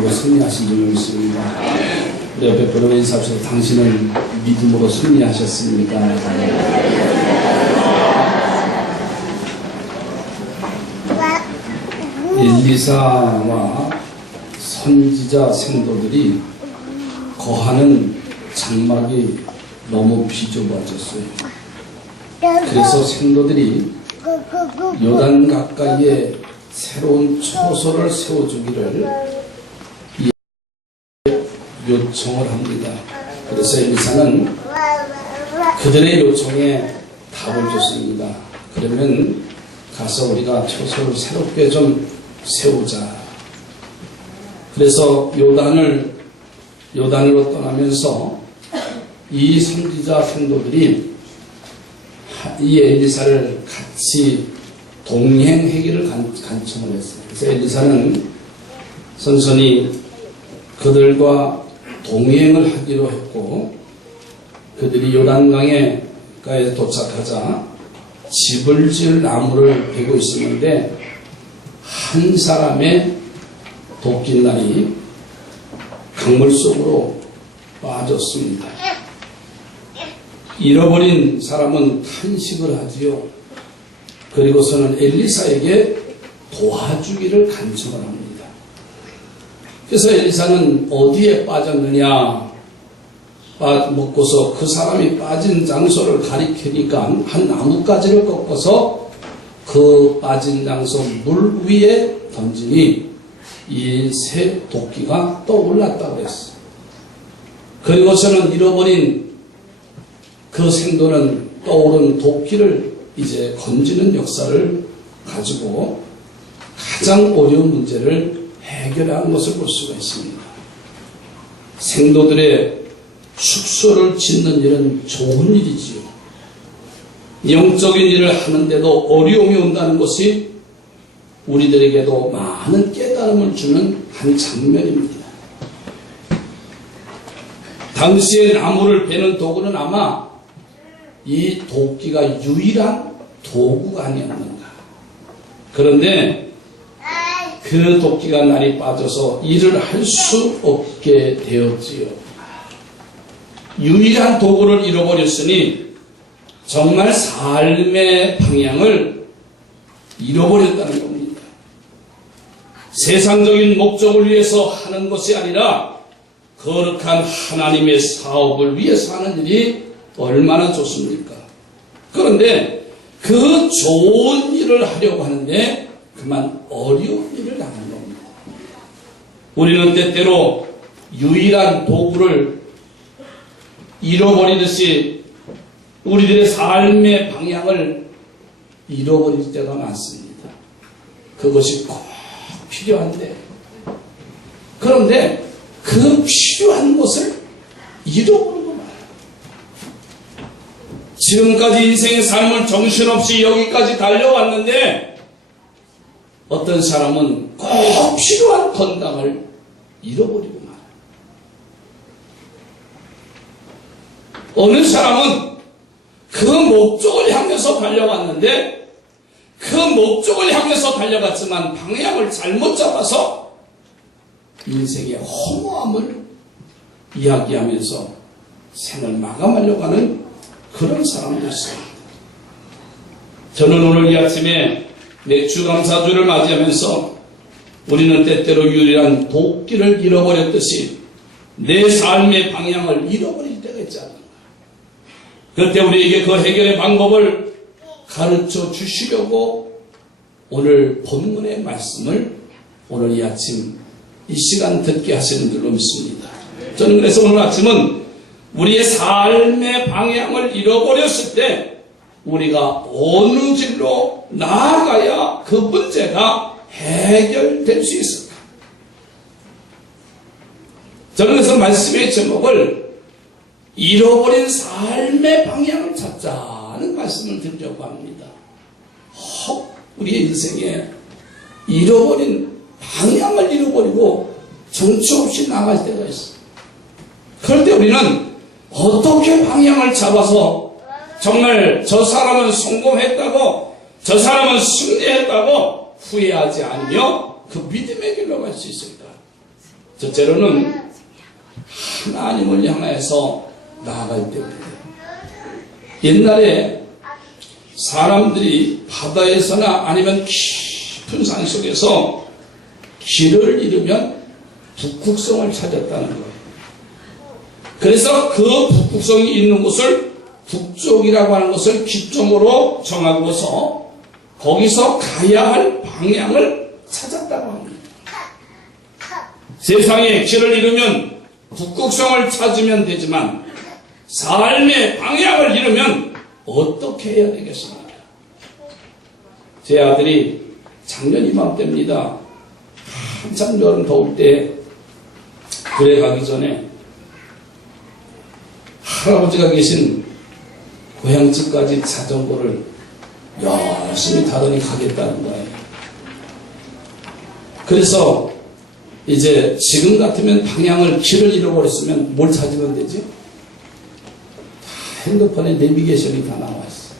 믿음으로 승리하신 줄 믿습니다. 우리 옆에 보러 인사하셔서 당신은 믿음으로 승리하셨습니까? 엘리사와 선지자 생도들이 거하는 장막이 너무 비좁아졌어요. 그래서 생도들이 요단 가까이에 새로운 초소를 세워주기를 요청을 합니다. 그래서 엘리사는 그들의 요청에 답을 줬습니다. 그러면 가서 우리가 초소를 새롭게 좀 세우자. 그래서 요단으로 떠나면서 이 선지자 생도들이 이 엘리사를 같이 동행하기를 간청을 했어요. 그래서 엘리사는 선선히 그들과 동행을 하기로 했고, 그들이 요단강에 도착하자 집을 지을 나무를 베고 있었는데 한 사람의 도끼날이 강물 속으로 빠졌습니다. 잃어버린 사람은 탄식을 하지요. 그리고서는 엘리사에게 도와주기를 간청을 합니다. 그래서 엘리사는 어디에 빠졌느냐 묻고서 그 사람이 빠진 장소를 가리키니까 한 나뭇가지를 꺾어서 그 빠진 장소 물 위에 던지니 이 새 도끼가 떠올랐다고 했어요. 그리고서는 잃어버린 그 생도는 떠오른 도끼를 이제 건지는 역사를 가지고 가장 어려운 문제를 해결한 것을 볼 수가 있습니다. 생도들의 숙소를 짓는 일은 좋은 일이지요. 영적인 일을 하는데도 어려움이 온다는 것이 우리들에게도 많은 깨달음을 주는 한 장면입니다. 당시에 나무를 베는 도구는 아마 이 도끼가 유일한 도구가 아니었는가. 그런데 그 도끼가 날이 빠져서 일을 할 수 없게 되었지요. 유일한 도구를 잃어버렸으니 정말 삶의 방향을 잃어버렸다는 겁니다. 세상적인 목적을 위해서 하는 것이 아니라 거룩한 하나님의 사업을 위해서 하는 일이 얼마나 좋습니까? 그런데 그 좋은 일을 하려고 하는데 그만 어려운 일을 당하는 겁니다. 우리는 때때로 유일한 도구를 잃어버리듯이 우리들의 삶의 방향을 잃어버릴 때가 많습니다. 그것이 꼭 필요한데, 그런데 그 필요한 것을 잃어버리고 말아요. 지금까지 인생의 삶을 정신없이 여기까지 달려왔는데 어떤 사람은 꼭 필요한 건강을 잃어버리고 말아요. 어느 사람은 그 목적을 향해서 달려왔는데 그 목적을 향해서 달려갔지만 방향을 잘못 잡아서 인생의 허무함을 이야기하면서 생을 마감하려고 하는 그런 사람도 있습니다. 저는 오늘 이 아침에 내 주감사주를 맞이하면서 우리는 때때로 유일한 도끼를 잃어버렸듯이 내 삶의 방향을 잃어버릴 때가 있지 않는가. 그때 우리에게 그 해결의 방법을 가르쳐 주시려고 오늘 본문의 말씀을 오늘 이 아침 이 시간 듣게 하시는 줄로 믿습니다. 저는 그래서 오늘 아침은 우리의 삶의 방향을 잃어버렸을 때 우리가 어느 길로 나아가야 그 문제가 해결될 수 있을까? 저는 그래서 말씀의 제목을 잃어버린 삶의 방향을 찾자는 말씀을 드리려고 합니다. 우리의 인생에 잃어버린 방향을 잃어버리고 정처 없이 나갈 때가 있어요. 그럴 때 우리는 어떻게 방향을 잡아서 정말 저 사람은 성공했다고 저 사람은 승리했다고 후회하지 않으며 그 믿음의 길로 갈 수 있을까? 첫째로는 하나님을 향해서 나아갈 때입니다. 옛날에 사람들이 바다에서나 아니면 깊은 산속에서 길을 잃으면 북극성을 찾았다는 거예요. 그래서 그 북극성이 있는 곳을 북쪽이라고 하는 것을 기점으로 정하고서 거기서 가야 할 방향을 찾았다고 합니다. 세상에 길을 잃으면 북극성을 찾으면 되지만 삶의 방향을 잃으면 어떻게 해야 되겠습니까? 제 아들이 작년 이맘때입니다. 한참 여름 더울 때 들에 가기 전에 할아버지가 계신 고향집까지 자전거를 열심히 타더니 가겠다는 거예요. 그래서 이제 지금 같으면 방향을 길을 잃어버렸으면 뭘 찾으면 되지? 핸드폰에 내비게이션이 다 나와 있어.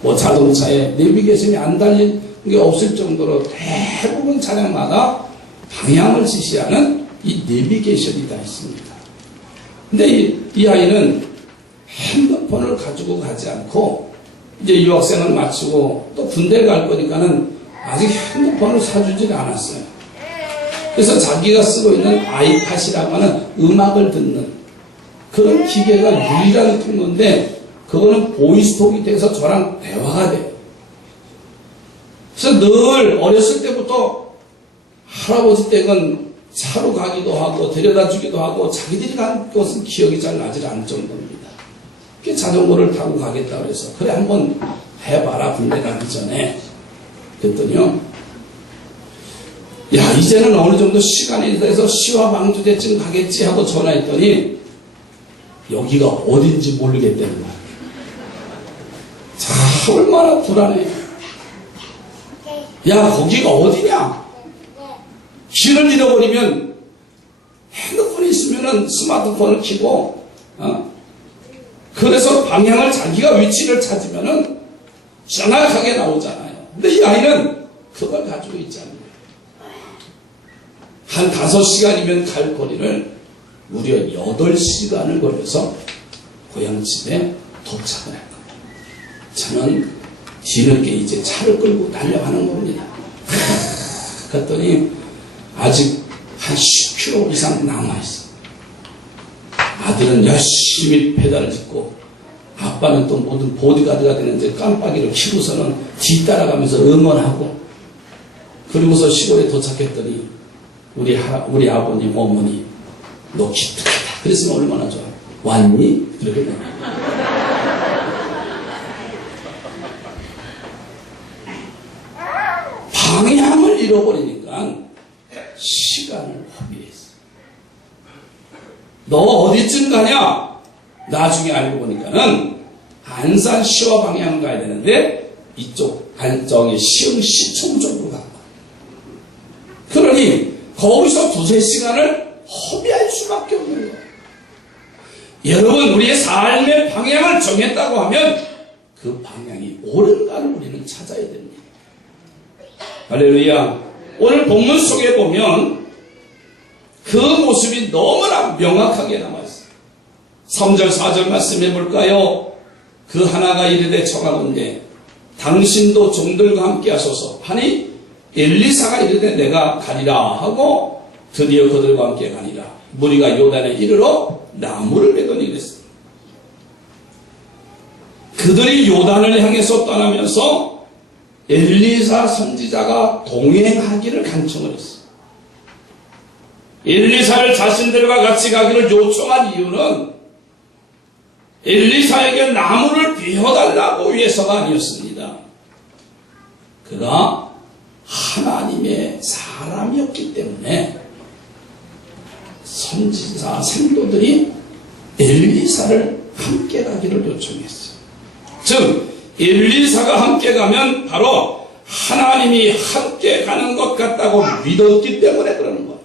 뭐 자동차에 내비게이션이 안 달린 게 없을 정도로 대부분 차량마다 방향을 지시하는 이 내비게이션이 다 있습니다. 근데 이 아이는 핸드폰을 가지고 가지 않고 이제 유학생을 마치고 또 군대에 갈 거니까는 아직 핸드폰을 사주질 않았어요. 그래서 자기가 쓰고 있는 아이팟이라고 하는 음악을 듣는 그런 기계가 유일한 통로인데 그거는 보이스톡이 돼서 저랑 대화가 돼요. 그래서 늘 어렸을 때부터 할아버지 댁은 차로 가기도 하고 데려다 주기도 하고 자기들이 간 것은 기억이 잘 나질 않을 정도입니다. 자전거를 타고 가겠다 그래서 그래 한번 해봐라 군대 가기 전에 그랬더니요 야 이제는 어느 정도 시간이 돼서 시화 방주대쯤 가겠지 하고 전화했더니 여기가 어딘지 모르겠다는 거야. 자 얼마나 불안해. 야 거기가 어디냐. 길을 잃어버리면 핸드폰이 있으면 스마트폰을 켜고 그래서 방향을 자기가 위치를 찾으면 정확하게 나오잖아요. 근데 이 아이는 그걸 가지고 있지 않아요. 한 5시간이면 갈 거리를 무려 8시간을 걸려서 고향집에 도착을 할 거예요. 저는 뒤늦게 이제 차를 끌고 달려가는 겁니다. 그랬더니 아직 한 10km 이상 남아있어. 아들은 열심히 페달을 짚고 아빠는 또 모든 보디가드가 되는데 깜빡이를 켜고서는 뒤따라가면서 응원하고 그리고서 시골에 도착했더니 우리 아버님 어머니 너 기특하다 그랬으면 얼마나 좋아. 왔니? 그러거든요. 방향을 잃어버리니까 시간을 허비했어. 너 어디쯤 가냐? 나중에 알고 보니까는 안산 시와 방향 가야 되는데 이쪽 안정의 시흥 시청 쪽으로 간 거야. 그러니 거기서 2-3시간을 허비할 수밖에 없는 거예요. 여러분 우리의 삶의 방향을 정했다고 하면 그 방향이 옳은가를 우리는 찾아야 됩니다. 할렐루야. 오늘 본문 속에 보면 그 모습이 너무나 명확하게 남아있어요. 3절 4절 말씀해 볼까요? 그 하나가 이르되 청하건대 당신도 종들과 함께 하소서 하니 엘리사가 이르되 내가 가리라 하고 드디어 그들과 함께 가니라. 무리가 요단에 이르러 나무를 베더니 그랬습니다. 그들이 요단을 향해서 떠나면서 엘리사 선지자가 동행하기를 간청을 했어요. 엘리사를 자신들과 같이 가기를 요청한 이유는 엘리사에게 나무를 베어달라고 위해서가 아니었습니다. 그가 하나님의 사람이었기 때문에 선지자 생도들이 엘리사를 함께 가기를 요청했어요. 즉 엘리사가 함께 가면 바로 하나님이 함께 가는 것 같다고 믿었기 때문에 그러는 거예요.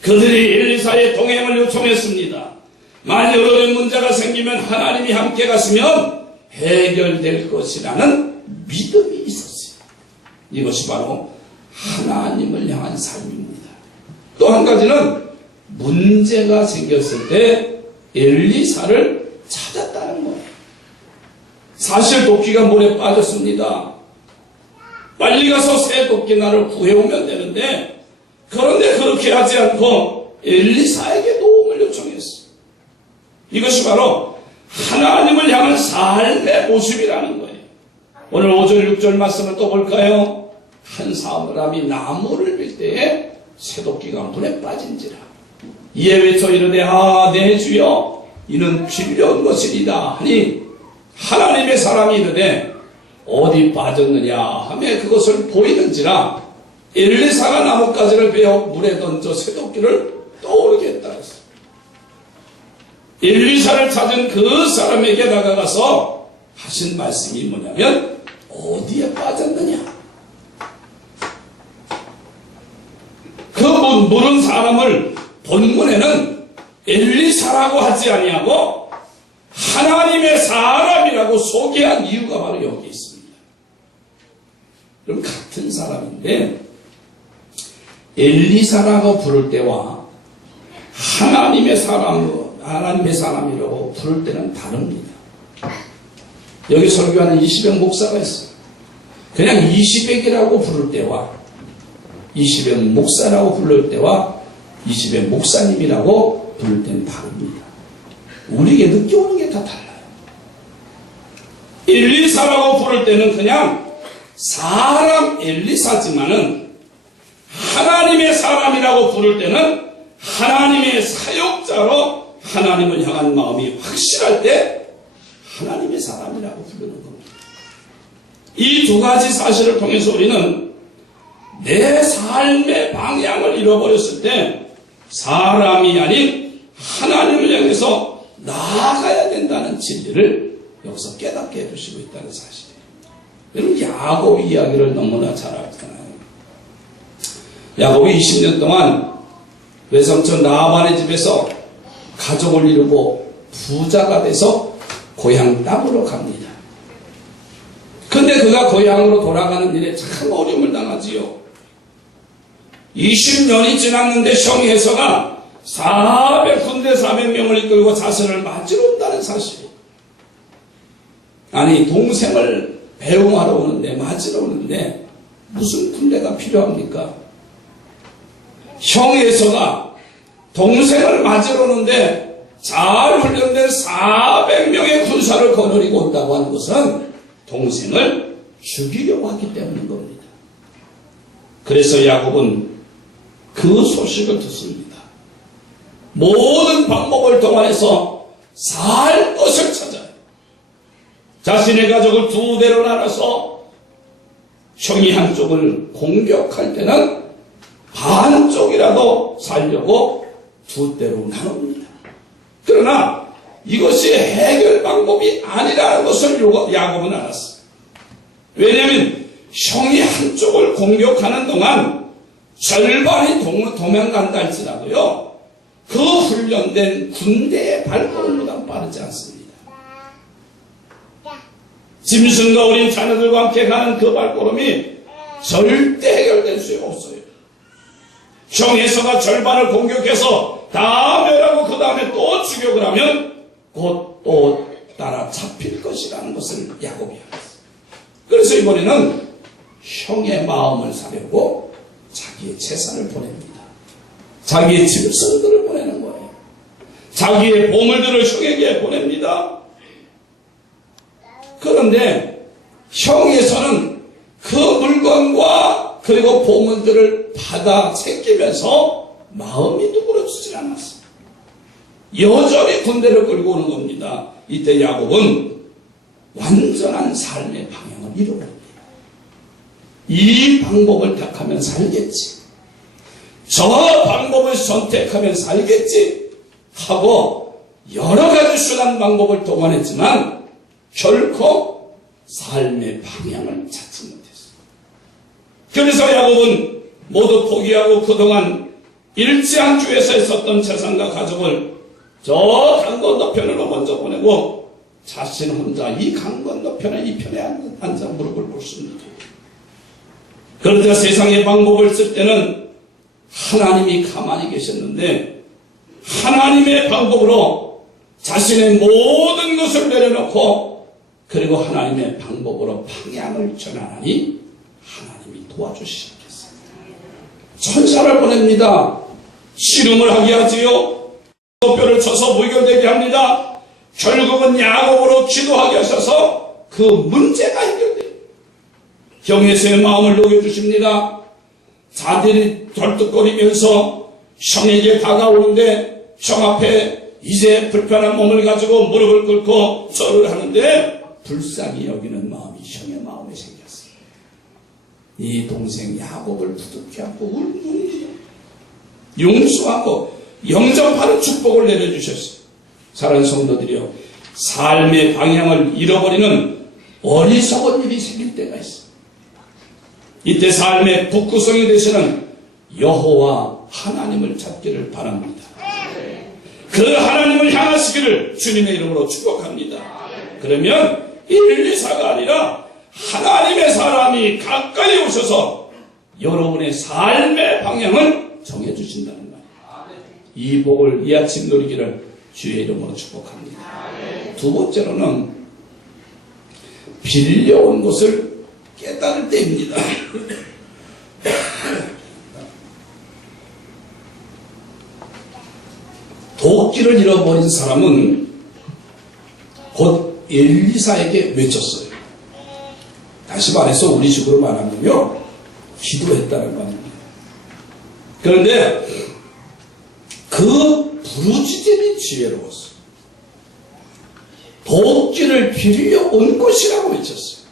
그들이 엘리사의 동행을 요청했습니다. 만일 어려운 문제가 생기면 하나님이 함께 갔으면 해결될 것이라는 믿음이 있었어요. 이것이 바로 하나님을 향한 삶입니다. 또 또 한 가지는 문제가 생겼을 때 엘리사를 찾았다는 거예요. 사실 도끼가 물에 빠졌습니다. 빨리 가서 새 도끼 나를 구해오면 되는데, 그런데 그렇게 하지 않고 엘리사에게 도움을 요청했어요. 이것이 바로 하나님을 향한 삶의 모습이라는 거예요. 오늘 5절 6절 말씀을 또 볼까요? 한 사람이 나무를 빌 때에 새도끼가 물에 빠진지라. 이에 외쳐 이르되 아 내 주여 이는 빌려온 것이리다 하니 하나님의 사람이 이르되 어디 빠졌느냐 하며 그것을 보이는지라. 엘리사가 나뭇가지를 베어 물에 던져 새도끼를 떠오르게 했다 했어요. 엘리사를 찾은 그 사람에게 다가가서 하신 말씀이 뭐냐면 어디에 빠졌느냐. 그 물은 사람을 본문에는 엘리사라고 하지 아니하고 하나님의 사람이라고 소개한 이유가 바로 여기 있습니다. 그럼 같은 사람인데 엘리사라고 부를 때와 하나님의 사람이라고 부를 때는 다릅니다. 여기 설교하는 이시백 목사가 있어요. 그냥 이시백이라고 부를 때와 이시백 목사라고 부를 때와 이시백 목사님이라고 부를 때는 다릅니다. 우리에게 느껴오는 게 다 달라요. 엘리사라고 부를 때는 그냥 사람 엘리사지만은 하나님의 사람이라고 부를 때는 하나님의 사역자로 하나님을 향한 마음이 확실할 때 하나님의 사람이라고 부르는 겁니다. 이 두 가지 사실을 통해서 우리는 내 삶의 방향을 잃어버렸을 때 사람이 아닌 하나님을 향해서 나아가야 된다는 진리를 여기서 깨닫게 해주시고 있다는 사실이에요. 여러분 야곱 이야기를 너무나 잘 알잖아요. 야곱이 20년 동안 외삼촌 라반의 집에서 가족을 이루고 부자가 돼서 고향 땅으로 갑니다. 근데 그가 고향으로 돌아가는 일에 참 어려움을 당하지요. 20년이 지났는데 형이 해서가 400군대 400명을 이끌고 자신을 맞으러 온다는 사실이에요. 아니 동생을 배웅하러 오는데 맞으러 오는데 무슨 군대가 필요합니까? 형에서가 동생을 맞으러 오는데 잘 훈련된 400명의 군사를 거느리고 온다고 하는 것은 동생을 죽이려고 하기 때문인 겁니다. 그래서 야곱은 그 소식을 듣습니다. 모든 방법을 동원해서 살 것을 찾아요. 자신의 가족을 두 대로 나눠서 형이 한쪽을 공격할 때는 반쪽이라도 살려고 두 대로 나눕니다. 그러나 이것이 해결 방법이 아니라는 것을 야곱은 알았어요. 왜냐하면 형이 한쪽을 공격하는 동안 절반이 도망간다 할지라도요, 그 훈련된 군대의 발걸음보다 빠르지 않습니다. 짐승과 어린 자녀들과 함께 가는 그 발걸음이 절대 해결될 수 없어요. 형에서가 절반을 공격해서 다 멸하고 그 다음에 또 추격을 하면 곧 또 따라 잡힐 것이라는 것을 야곱이 알았어요. 그래서 이번에는 형의 마음을 사려고 자기의 재산을 보냅니다. 자기의 짐승들을 보내는 거예요. 자기의 보물들을 형에게 보냅니다. 그런데 형에서는 그 물건과 그리고 보물들을 받아 챙기면서 마음이 누그러지질 않았어요. 여전히 군대를 끌고 오는 겁니다. 이때 야곱은 완전한 삶의 방향을 잃어버립니다. 이 방법을 택하면 살겠지, 저 방법을 선택하면 살겠지 하고 여러 가지 수단 방법을 동원했지만 결코 삶의 방향을 찾지 못했어요. 그래서 야곱은 모두 포기하고 그동안 일지한주에서 있었던 재산과 가족을 저 강 건너편으로 먼저 보내고 자신 혼자 이 강 건너편에 이 편에 앉아 무릎을 꿇습니다. 그러자 세상의 방법을 쓸 때는 하나님이 가만히 계셨는데 하나님의 방법으로 자신의 모든 것을 내려놓고 그리고 하나님의 방법으로 방향을 전환하니 하나님이 도와주시겠어요. 천사를 보냅니다. 씨름을 하게 하지요. 뼈를 쳐서 무결되게 합니다. 결국은 야곱으로 기도하게 하셔서 그 문제가 해결돼요. 형에서의 마음을 녹여주십니다. 자들이 덜떡거리면서 형에게 다가오는데 형 앞에 이제 불편한 몸을 가지고 무릎을 꿇고 절을 하는데 불쌍히 여기는 마음이 형의 마음에 생겼어요. 이 동생 야곱을 부둥켜 안고 울고 용서하고 영접하는 축복을 내려주셨어요. 사랑하는 성도들이요, 삶의 방향을 잃어버리는 어리석은 일이 생길 때가 있어요. 이때 삶의 북구성이 되시는 여호와 하나님을 찾기를 바랍니다. 그 하나님을 향하시기를 주님의 이름으로 축복합니다. 그러면 1, 2, 4가 아니라 하나님의 사람이 가까이 오셔서 여러분의 삶의 방향을 정해주신다는 말이에요. 이 복을 이 아침 누리기를 주의 이름으로 축복합니다. 두 번째로는 빌려온 것을 깨달을 때입니다. 도끼를 잃어버린 사람은 곧 엘리사에게 외쳤어요. 다시 말해서 우리 식으로 말하면요, 기도했다는 말입니다. 그런데 그 부르짖음이 지혜로웠어요. 도끼를 빌려온 것이라고 외쳤어요.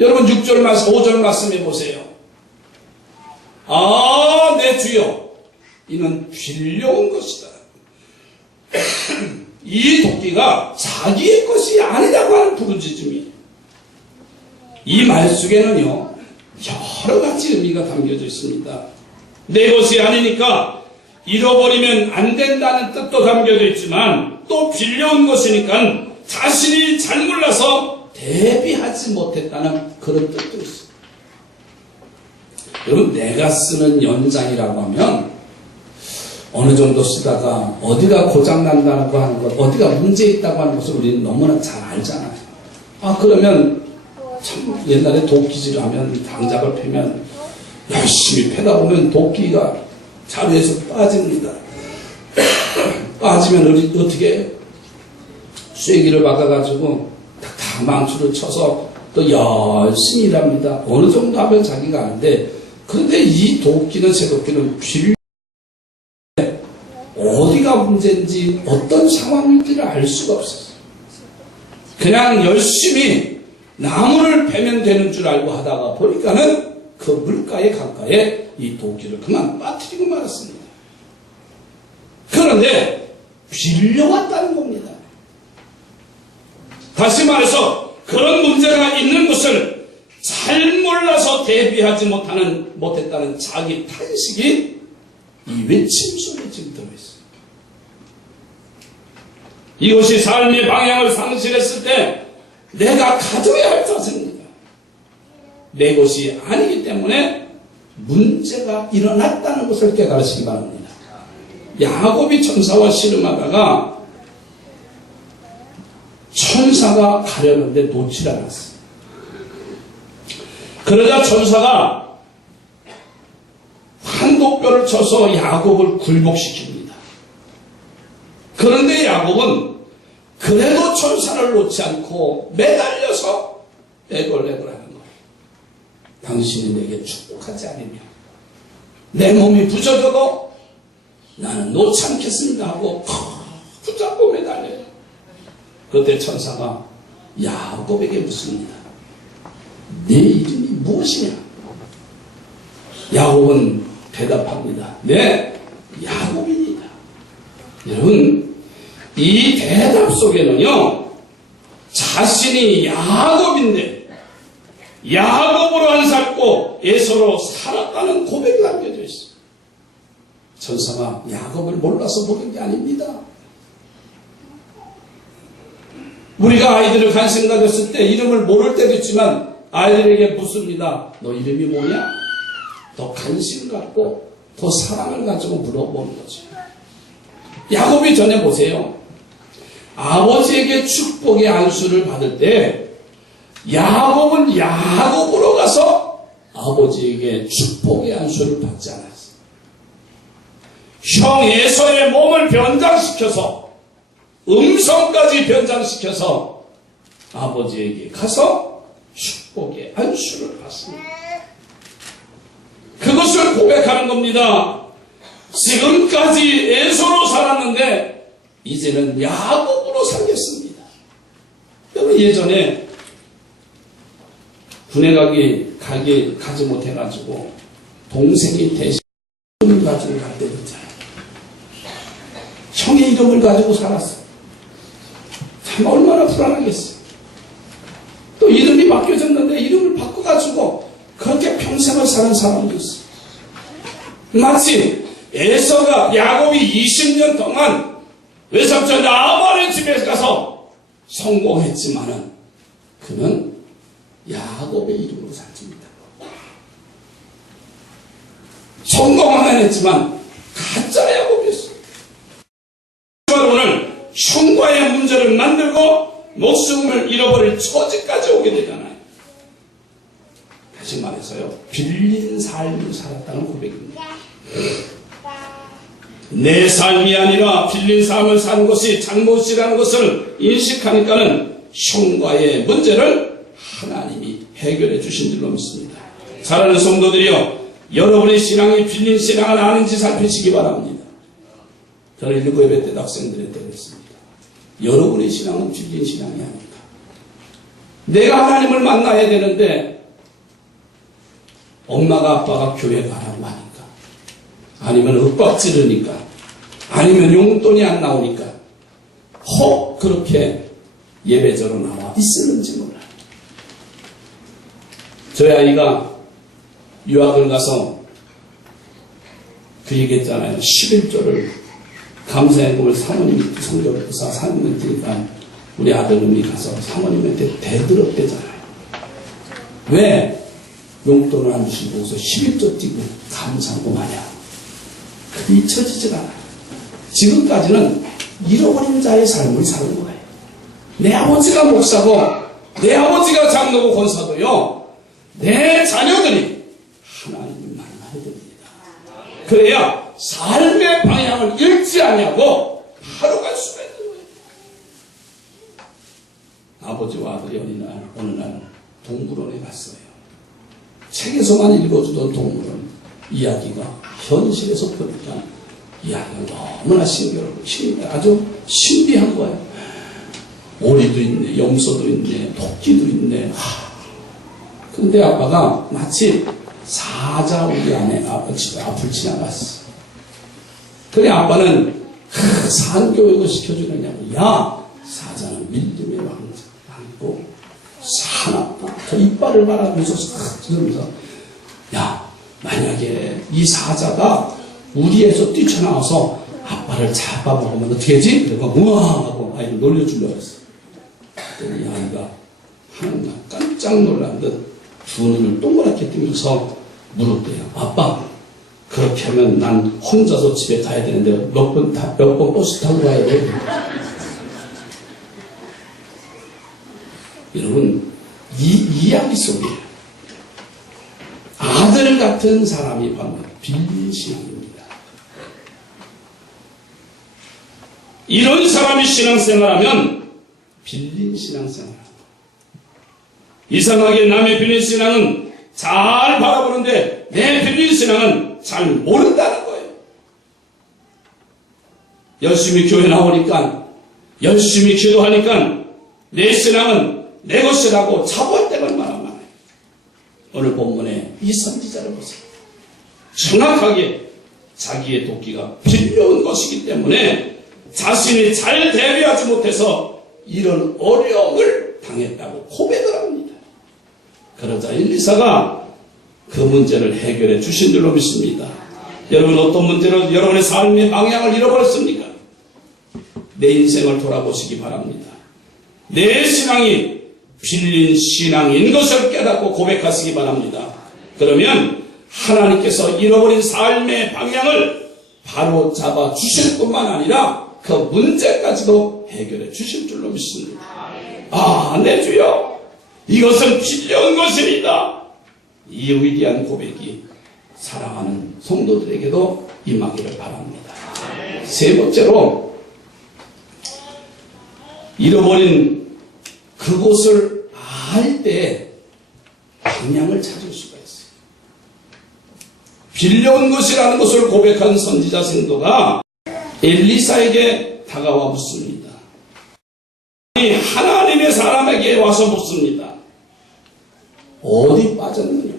여러분 6절 말씀, 5절 말씀해 보세요. 아, 내 주여, 이는 빌려온 것이다. 이 도끼가 자기의 것이 아니라고 하는 부르짖음이, 이 말 속에는요 여러 가지 의미가 담겨져 있습니다. 내 것이 아니니까 잃어버리면 안 된다는 뜻도 담겨져 있지만, 또 빌려온 것이니까 자신이 잘 몰라서 대비하지 못했다는 그런 뜻도 있어요. 여러분, 내가 쓰는 연장이라고 하면 어느 정도 쓰다가 어디가 고장난다고 하는 것, 어디가 문제 있다고 하는 것을 우리는 너무나 잘 알잖아요. 아, 그러면 참 옛날에 도끼질 하면, 장작을 패면 열심히 패다 보면 도끼가 자루에서 빠집니다. 빠지면 어떻게 쐐기를 받아가지고 다 망치를 쳐서 또 열심히 일합니다. 어느 정도 하면 자기가 아는데, 그런데 이 도끼는, 새도끼는 어디가 문제인지 어떤 상황인지를 알 수가 없었어요. 그냥 열심히 나무를 패면 되는 줄 알고 하다가 보니까는 그 물가에 가까이 이 도끼를 그만 빠뜨리고 말았습니다. 그런데 빌려왔다는 겁니다. 다시 말해서 그런 문제가 있는 것을 잘 몰라서 대비하지 못했다는 자기 탄식이 이 외침 속에 지금 들어있어요. 이것이 삶의 방향을 상실했을 때 내가 가져야 할 자세입니다. 내 것이 아니기 때문에 문제가 일어났다는 것을 깨달으시기 바랍니다. 야곱이 천사와 씨름하다가 천사가 가려는데 놓질 않았어요. 그러자 천사가 한독뼈를 쳐서 야곱을 굴복시킵니다. 그런데 야곱은 그래도 천사를 놓지 않고 매달려서 애걸애걸 하는 거예요. 당신이 내게 축복하지 않으면 내 몸이 부서져도 나는 놓지 않겠습니다 하고 붙잡고 매달려요. 그때 천사가 야곱에게 묻습니다. 내 이름이 무엇이냐? 야곱은 대답합니다. 네, 야곱입니다. 여러분, 이 대답 속에는요, 자신이 야곱인데 야곱으로 안 살고 에서로 살았다는 고백이 담겨져 있어요. 천사가 야곱을 몰라서 보는 게 아닙니다. 우리가 아이들을 간식 가졌을 때 이름을 모를 때도 있지만 아이들에게 묻습니다. 너 이름이 뭐냐? 너 간식 갖고 더 사랑을 가지고 물어보는 거죠. 야곱이 전해보세요. 아버지에게 축복의 안수를 받을 때 야곱은 야곱으로 가서 아버지에게 축복의 안수를 받지 않았어요. 형 에서의 몸을 변장시켜서 음성까지 변장시켜서 아버지에게 가서 축복의 안수를 받습니다. 그것을 고백하는 겁니다. 지금까지 에서로 살았는데 이제는 야곱으로 살겠습니다. 여러분 예전에 군에 가지 못해가지고 동생이 대신 이름을 가지고 갈 때도 있잖아요. 형의 이름을 가지고 살았어. 참 얼마나 불안하겠어요. 또 이름이 바뀌어졌는데 이름을 바꿔가지고 그렇게 평생을 사는 사람도 있어요. 마치 에서가 야곱이 20년 동안 외삼촌 라반의 집에 가서 성공했지만은 그는 야곱의 이름으로 살집니다. 성공은 했지만 가짜 야곱이었어요. 오늘 형과의 문제를 만들고 목숨을 잃어버릴 처지까지 오게 되잖아요. 다시 말해서요, 빌린 삶을 살았다는 고백입니다. 내 삶이 아니라 빌린 삶을 사는 것이 잘못이라는 것을 인식하니까는 형과의 문제를 하나님이 해결해 주신 줄로 믿습니다. 사랑하는 성도들이여, 여러분의 신앙이 빌린 신앙은 아닌지 살피시기 바랍니다. 저는 1부 예배 때 학생들한테 그랬습니다. 여러분의 신앙은 빌린 신앙이 아닙니다. 내가 하나님을 만나야 되는데 엄마가 아빠가 교회 가라고 하니까, 아니면 윽박지르니까, 아니면 용돈이 안 나오니까 혹 그렇게 예배자로 나와 있었는지 몰라요. 저희 아이가 유학을 가서 그 얘기했잖아요. 11조를 감사행금을 사모님 성교사 사모님 드니까 우리 아들놈이 가서 사모님한테 대들었대잖아요. 왜 용돈을 안 주시고서 11조 띄고 감사하고 마냐. 그게 잊혀지지가 않아요. 지금까지는 잃어버린 자의 삶을 사는 거예요. 내 아버지가 목사고 내 아버지가 장로고 권사도요, 내 자녀들이 하나님을 만나야 됩니다. 그래야 삶의 방향을 잃지 않냐고 바로 갈 수가 있는 거예요. 아버지와 아들이 어느 날 동물원에 갔어요. 책에서만 읽어주던 동물원 이야기가 현실에서 보니까 이야기가 너무나 아주 신비한 거예요. 오리도 있네, 염소도 있네, 토끼도 있네. 근데 아빠가 마치 사자 우리 안에 앞을 지나갔어. 그래 아빠는 산교육을 시켜주느냐고. 야, 사자는 밀림의 왕고 사납다. 그 이빨을 말하면서 그러면서, 야, 만약에 이 사자가 우리에서 뛰쳐나와서 아빠를 잡아먹으면 어떻게 하지? 그러고 우와 하고 아이를 놀려주려고 했어. 그랬더니 아이가 하는 날 깜짝 놀란 듯 두 눈을 동그랗게 뜨면서 물었대요. 아빠, 그렇게 하면 난 혼자서 집에 가야 되는데 몇 번 버스 타고 가야 돼. 여러분, 이 이야기 속에 아들 같은 사람이 바로 빌린 신앙입니다. 이런 사람이 신앙생활하면 빌린 신앙생활. 이상하게 남의 빌린 신앙은 잘 바라보는데 내 빌린 신앙은 잘 모른다는 거예요. 열심히 교회 나오니까, 열심히 기도하니까 내 신앙은 내 것이라고 자부할 때가 얼마나 많아요. 오늘 본문에 이 선지자를 보세요. 정확하게 자기의 도끼가 빌려온 것이기 때문에 자신이 잘 대비하지 못해서 이런 어려움을 당했다고 고백을 합니다. 그러자 엘리사가 그 문제를 해결해 주신 줄로 믿습니다. 여러분, 어떤 문제로 여러분의 삶의 방향을 잃어버렸습니까? 내 인생을 돌아보시기 바랍니다. 내 신앙이 빌린 신앙인 것을 깨닫고 고백하시기 바랍니다. 그러면 하나님께서 잃어버린 삶의 방향을 바로 잡아 주실 뿐만 아니라 그 문제까지도 해결해 주실 줄로 믿습니다. 아, 내 주여, 이것은 필요한 것입니다. 이 위대한 고백이 사랑하는 성도들에게도 임하기를 바랍니다. 세 번째로, 잃어버린 그곳을 알 때 방향을 찾을 수가 있어요. 빌려온 것이라는 것을 고백한 선지자 생도가 엘리사에게 다가와 묻습니다. 하나님의 사람에게 와서 묻습니다. 어디 빠졌느냐?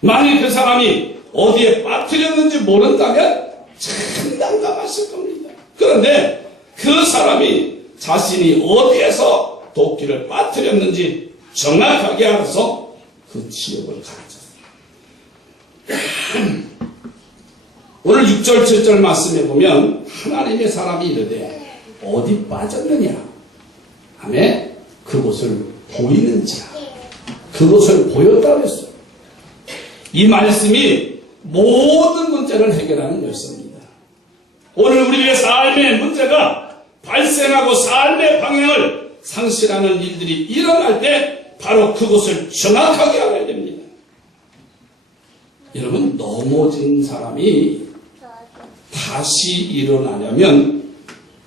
만일 그 사람이 어디에 빠뜨렸는지 모른다면 참 난감하실 겁니다. 그런데 그 사람이 자신이 어디에서 도끼를 빠뜨렸는지 정확하게 알아서 그 지역을 가르쳤습니다. 오늘 6절 7절 말씀에 보면 하나님의 사람이 이르되 어디 빠졌느냐 하며 그곳을 보이는지라, 그곳을 보였다고 했어요. 이 말씀이 모든 문제를 해결하는 것입니다. 오늘 우리의 삶의 문제가 발생하고 삶의 방향을 상실하는 일들이 일어날 때 바로 그곳을 정확하게 알아야 됩니다. 여러분, 넘어진 사람이 다시 일어나려면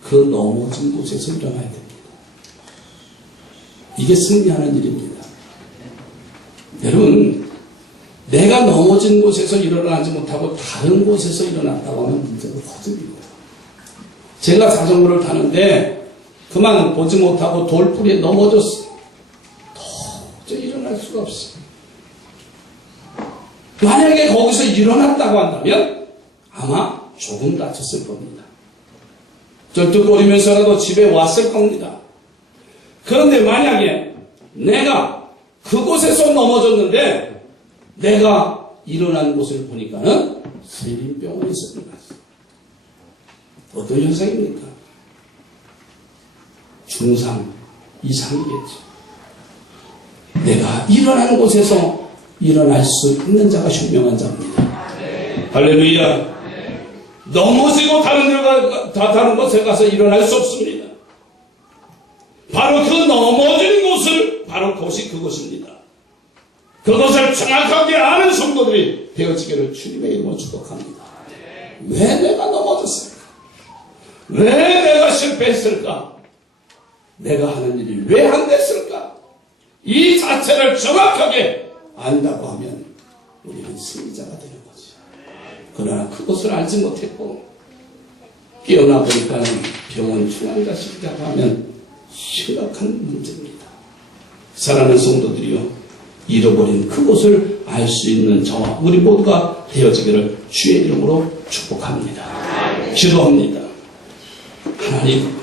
그 넘어진 곳에서 일어나야 됩니다. 이게 승리하는 일입니다. 여러분, 내가 넘어진 곳에서 일어나지 못하고 다른 곳에서 일어났다고 하면 문제가 커집니다. 제가 자전거를 타는데 그만 보지 못하고 돌뿌리에 넘어졌어요. 도저히 일어날 수가 없어요. 만약에 거기서 일어났다고 한다면 아마 조금 다쳤을 겁니다. 쩔뚝거리면서라도 집에 왔을 겁니다. 그런데 만약에 내가 그곳에서 넘어졌는데 내가 일어난 곳을 보니까는 세린병원에서 일어났어요. 어떤 현상입니까? 중상 이상이겠죠. 내가 일어난 곳에서 일어날 수 있는 자가 현명한 자입니다. 할렐루야. 넘어지고 다른 곳에 가서 일어날 수 없습니다. 바로 그 넘어진 곳을, 바로 그곳입니다. 그것을 정확하게 아는 성도들이 되어지기를 주님의 이름으로 축복합니다. 왜 내가 넘어졌을까? 왜 내가 실패했을까? 내가 하는 일이 왜 안 됐을까? 이 자체를 정확하게 안다고 하면 우리는 승리자가 되는 거죠. 그러나 그것을 알지 못했고 깨어나 보니까 병원 중환자 실자가 하면 심각한 문제입니다. 사랑하는 성도들이요, 잃어버린 그곳을 알 수 있는 저와 우리 모두가 되어지기를 주의 이름으로 축복합니다. 기도합니다. 하나님,